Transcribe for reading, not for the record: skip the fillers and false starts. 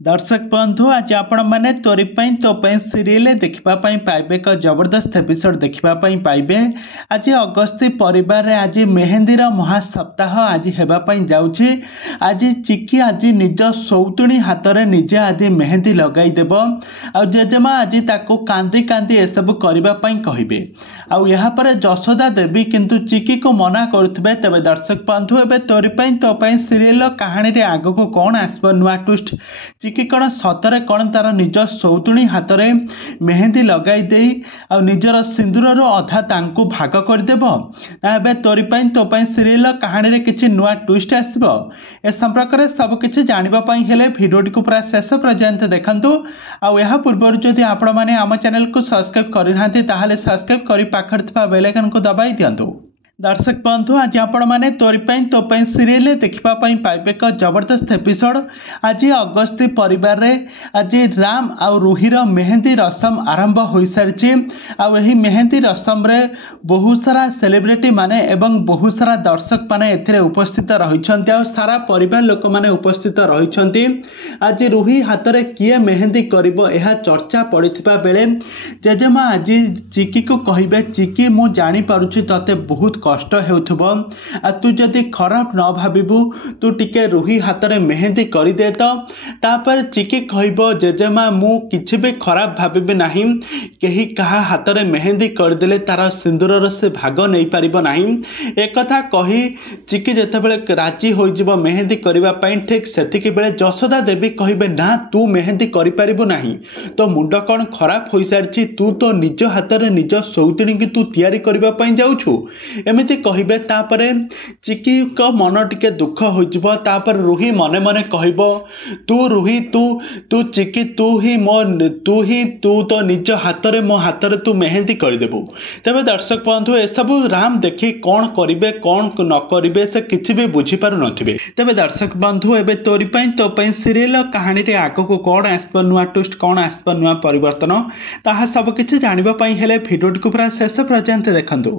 दर्शक बंधु आज आपण मैंने तोरी तो सीरियल देखापी पाइबे एक जबरदस्त एपिसोड देखापी पाइबे। आज अगस्ती परिवार रे आज मेहेंदीर महासप्ताह आज होगापी जाऊँगी। आज चिकी आज निज सौतुणी हाथ में निजे आज मेहेंदी लगईदेव आ जेजेमा आज ताको कांदी कांदी एसबू करने कहे आपर जशोदा देवी किंतु चिकी को मना करुवे। तेज दर्शक बंधु एवं तोरी तो सीरियल कहानी रे आग को कौन आसब नुआ ट्विस्ट चिकी कौन सतरे कौन तार निज सौतुणी हाथ में मेहेंदी लगाई दे निजर सिंदूर अधा तांकु भाग करदेव ना तोरी तो सीरियल कहानी रे किछि नुआ ट्विस्ट आसब ए संपर्क में सबकिछि जानापी हेले भिडियोटी को पूरा शेष पर्यंत देखंतु। आ पूर्व जदि आपण मैंने आम चैनल को सब्सक्राइब करना ताहले सब्सक्राइब कर पाखर थिबा बेल आइकन को दबाई दियंतु। दर्शक बंधु आज आपण मैंने तोरी तो सीरियल देखापी पाइबे एक जबरदस्त एपिसोड। आज अगस्ती परिवार रे आज राम आ रूहीर मेहेंदी रसम आरंभ हो सारी आई मेहेंदी रसम रे बहुत सारा सेलिब्रिटी माने एवं बहुत सारा दर्शक माने एथिरे उपस्थित रहिछन्ते आ सारा परिवार लोक माने उपस्थित रहिछन्ते। आज रूही हाथ में किए मेहेंदी करिबो एहा चर्चा पड़िथिबा बेले जेजेमा आज चिकी को कहिबे चिकी मु जानि पारुछि तते बहुत कष्ट हेउथबो आ तू जदि खराब न भाबिबू तू टिके रूही हाथ में मेहेंदी करदे तो तापर चिकी कहबो जेजेमा मु किछि भी खराब भाबिबे नाही केही कहा हाथ में मेहेंदी करदेले तार सिंदूर से भाग नहीं पारिबो नाही। एक कथा कही चिकी जेतेबेले राजी हो जिवो मेहेंदी करिबा पई ठीक सेतिकी बेले जशोदा देवी कहबे ना तू मेहेंदी करि पारिबो नाही तो मुंड कौन खराब हो सारी तू तो निज हाथ में निज सौतुणी की तू तैयारी करबा पई जाउछु एमिति कहबे। तापर चिकी को मन टिके दुख हो तापर रूही मने मने कहबो तू रूही तू तू चिकी तू तो निज हाथ में मो हाथ में तू मेहेंदी करदेबू। तेज दर्शक बंधु एसबू राम देखी कौन करेंगे कौन न करेंगे से किसी भी बुझीपार नथिबे। तेज दर्शक बंधु एवं तोरी तो सीरियल कहानी रे आग को कौन आसब नुआ ट्विस्ट कौन आसब नुआ परिवर्तन ताहा सब किछि जानिबा पई हेले भिडियोटी को पूरा शेष पर्यंत देखंतु।